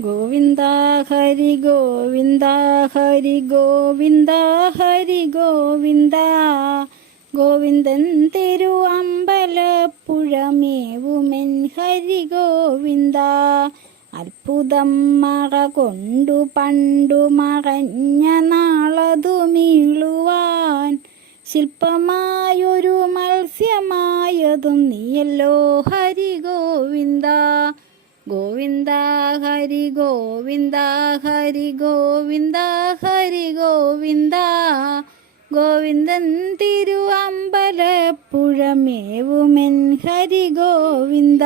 ഗോവിന്ദ ഹരി ഗോവിന്ദ ഹരി ഗോവിന്ദ ഹരി ഗോവിന്ദ. ഗോവിന്ദൻ തിരു അമ്പലപ്പുഴമേവുമെൻ ഹരി ഗോവിന്ദ. അത്ഭുതം മറ കൊണ്ടു പണ്ടു മറഞ്ഞ നാളതു മീളുവാൻ. ശില്പമായൊരു മത്സ്യമായതും നീയല്ലോ ഹരി ഗോവിന്ദ. ഗോവിന്ദ ഹരി ഗോവിന്ദ ഹരി ഗോവിന്ദ ഹരി ഗോവിന്ദ. ഗോവിന്ദൻ തിരു അമ്പലപ്പുഴമേവുമെൻ ഹരി ഗോവിന്ദ.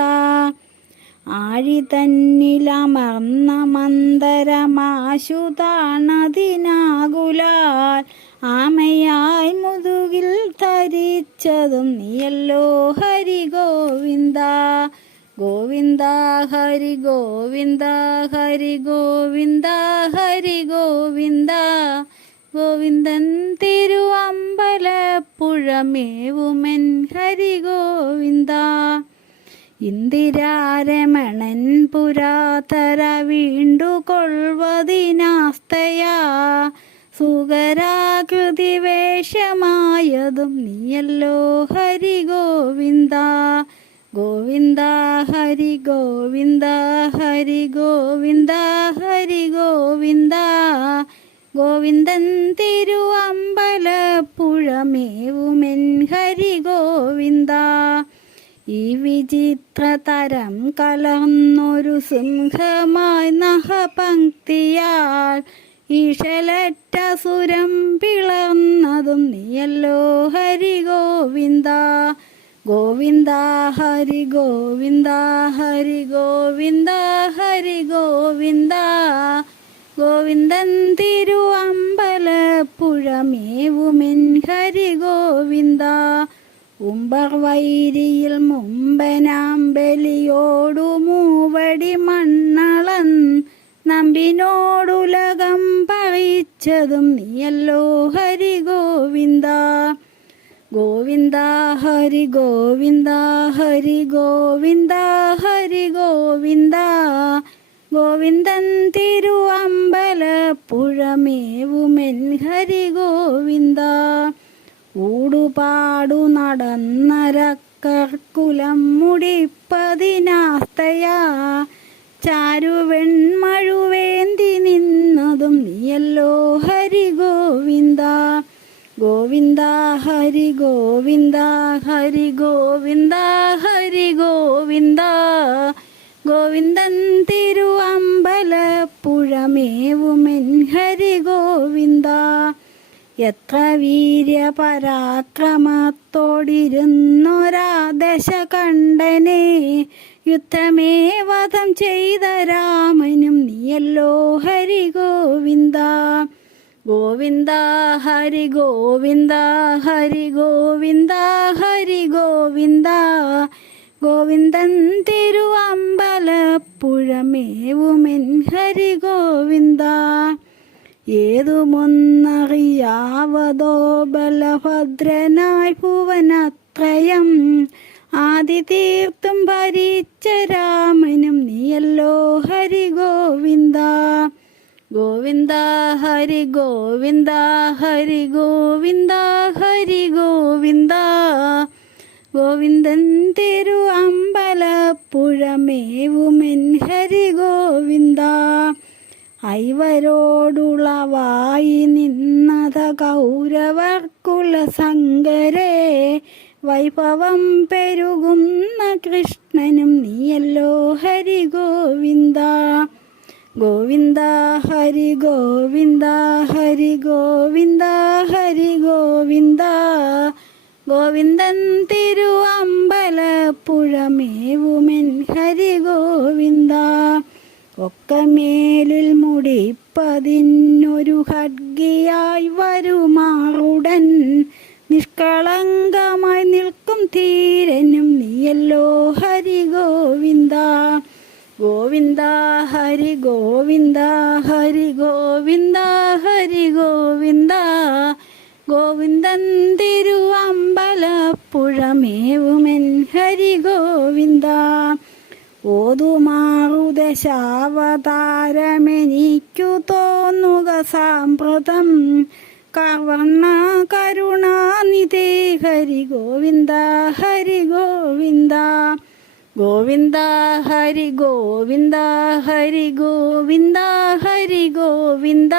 ആഴി തന്നിലമർന്ന മന്ദരമാശു താണതിനാകുലാൽ ആമയായി മുതുകിൽ ധരിച്ചതും നീയല്ലോ ഹരി ഗോവിന്ദ. ഗോവിന്ദ ഹരി ഗോവിന്ദ ഹരി ഗോവിന്ദ ഹരി ഗോവിന്ദ. ഗോവിന്ദൻ തിരുവമ്പലപ്പുഴമേവുമെൻ ഹരി ഗോവിന്ദ. ഇന്ദിരാരമണൻ പുരാതര വീണ്ടു കൊള്ളതിനാസ്തയാ സുഗരാകൃതി വേഷമായതും നീയല്ലോ ഹരി ഗോവിന്ദ. ഗോവിന്ദ ഹരി ഗോവിന്ദ ഹരി ഗോവിന്ദ ഹരി ഗോവിന്ദ. ഗോവിന്ദൻ തിരുവമ്പലപ്പുഴമേവുമെൻ ഹരി ഗോവിന്ദ. ഈ വിചിത്രതരം കലർന്നൊരു സിംഹമായി നഖപങ്ക്തിയാൽ ഈശലറ്റ സുരം പിളർന്നതും നീയല്ലോ ഹരി ഗോവിന്ദ. ഗോവിന്ദ ഹരി ഗോവിന്ദ ഹരി ഗോവിന്ദ ഹരി ഗോവിന്ദ. ഗോവിന്ദൻ തിരുവമ്പലപ്പുഴമേവുമെൻ ഹരി ഗോവിന്ദ. ഉമ്പർ വൈരിയിൽ മുമ്പനാമ്പലിയോടു മൂവടി മണ്ണളൻ. നമ്പിനോടുലകം പഴിച്ചതും നീയല്ലോ ഹരി ഗോവിന്ദ. ഗോവിന്ദ ഹരി ഗോവിന്ദ ഹരി ഗോവിന്ദ ഹരി ഗോവിന്ദ. ഗോവിന്ദൻ തിരുവമ്പലപ്പുഴമേവുമെൻ ഹരി ഗോവിന്ദ. ഊടുപാടു നടന്നരക്കർക്കുലം മുടിപ്പതിനാസ്തയാ. ചാരുവെൺമഴുവേന്തി ഗോവിന്ദ ഹരി ഗോവിന്ദ ഹരി ഗോവിന്ദ. ഗോവിന്ദൻ തിരുവമ്പലപ്പുഴമേവുമെൻ ഹരി ഗോവിന്ദ. എത്ര വീര്യ വീര്യപരാക്രമത്തോടിരുന്നൊരാ ദശ കണ്ടനെ യുദ്ധമേ വധം ചെയ്ത രാമനും നീയല്ലോ ഹരി ഗോവിന്ദ. ഗോവിന്ദ ഹരി ഗോവിന്ദ ഹരി ഗോവിന്ദ ഹരി ഗോവിന്ദ. ഗോവിന്ദൻ തിരുവമ്പലപ്പുഴമേവുമെൻ ഹരി ഗോവിന്ദ. ഏതുമൊന്നറിയാവതോ ബലഭദ്രനായി ഭുവനത്രയം. ആദി തീർത്തും ഭരിച്ച രാമനും നീയല്ലോ ഹരി ഗോവിന്ദ. ഗോവിന്ദ ഹരി ഗോവിന്ദ ഹരി ഗോവിന്ദ ഹരി ഗോവിന്ദ. ഗോവിന്ദൻ തിരു അമ്പലപ്പുഴമേവുമെൻ ഹരി ഗോവിന്ദ. ഐവരോടുളവായി നിന്നത കൗരവർക്കുല സങ്കരേ. വൈഭവം പെരുകുന്ന കൃഷ്ണനും നീയല്ലോ ഹരി ഗോവിന്ദ. ഗോവിന്ദ ഹരി ഗോവിന്ദ ഹരി ഗോവിന്ദ ഹരി ഗോവിന്ദ. ഗോവിന്ദൻ തിരുവമ്പലപ്പുഴമേവുമെൻ ഹരി ഗോവിന്ദ. ഒക്കമേലിൽ മുടിപ്പതിനൊരു ഹഡ്ഗിയായി വരുമാറുടൻ. നിഷ്കളങ്കമായി നിൽക്കും തീരനും നീയല്ലോ ഹരി ഗോവിന്ദ. ഗോവിന്ദ ഹരി ഗോവിന്ദ ഹരി ഗോവിന്ദ ഹരി ഗോവിന്ദ. ഗോവിന്ദൻ തിരുവമ്പലപ്പുഴമേവുമെൻ ഹരി ഗോവിന്ദ. ഓതുമാറുദശാവതാരമെനിക്കു തോന്നുക സാമ്പ്രതം. കവർണ കരുണാനിധേ ഹരി ഗോവിന്ദ ഹരി ഗോവിന്ദ. ഗോവിന്ദ ഹരി ഗോവിന്ദ ഹരി ഗോവിന്ദ ഹരി ഗോവിന്ദ.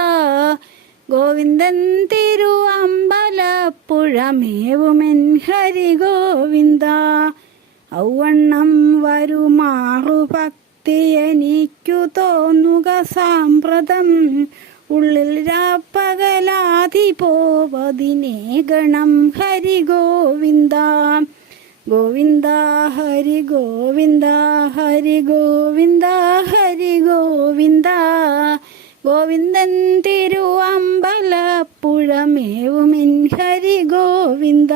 ഗോവിന്ദൻ തിരുവമ്പലപ്പുഴമേവുമെൻ ഹരി ഗോവിന്ദ. ഔവണ്ണം വരുമാറു ഭക്തി എനിക്കു തോന്നുക സാമ്പ്രതം. ഉള്ളിൽ രാപ്പകലാതി പോവതിനെ ഗണം ഹരി ഗോവിന്ദ. ഗോവിന്ദ ഹരി ഗോവിന്ദ ഹരി ഗോവിന്ദ ഹരി ഗോവിന്ദ. ഗോവിന്ദൻ തിരുവമ്പലപ്പുഴമേവുമിൻ ഹരി ഗോവിന്ദ.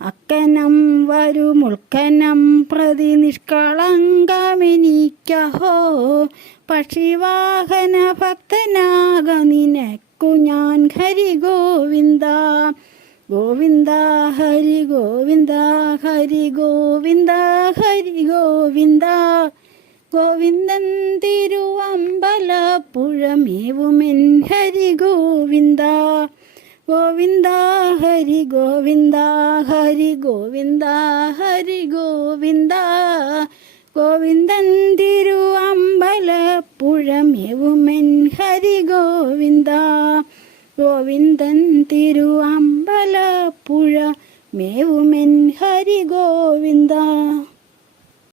അക്കനം വരുമുൾക്കനം പ്രതി നിഷ്കളങ്കമെനിക്കഹോ. പക്ഷിവാഹന ഭക്തനാക നിനക്കു ഞാൻ ഹരി ഗോവിന്ദ. ഗോവിന്ദ ഹരി ഗോവിന്ദ ഹരി ഗോവിന്ദ ഹരി ഗോവിന്ദ. ഗോവിന്ദൻ തിരുവമ്പലപ്പുഴമേവുമെൻ ഹരി ഗോവിന്ദ. ഗോവിന്ദ ഹരി ഗോവിന്ദ ഹരി ഗോവിന്ദ ഹരി ഗോവിന്ദ. ഗോവിന്ദൻ തിരുവമ്പലപ്പുഴമേവുമെൻ ഹരി ഗോവിന്ദ. ഗോവിന്ദൻ തിരുവമ്പലപ്പുഴ മേവുമെൻ ഹരി ഗോവിന്ദ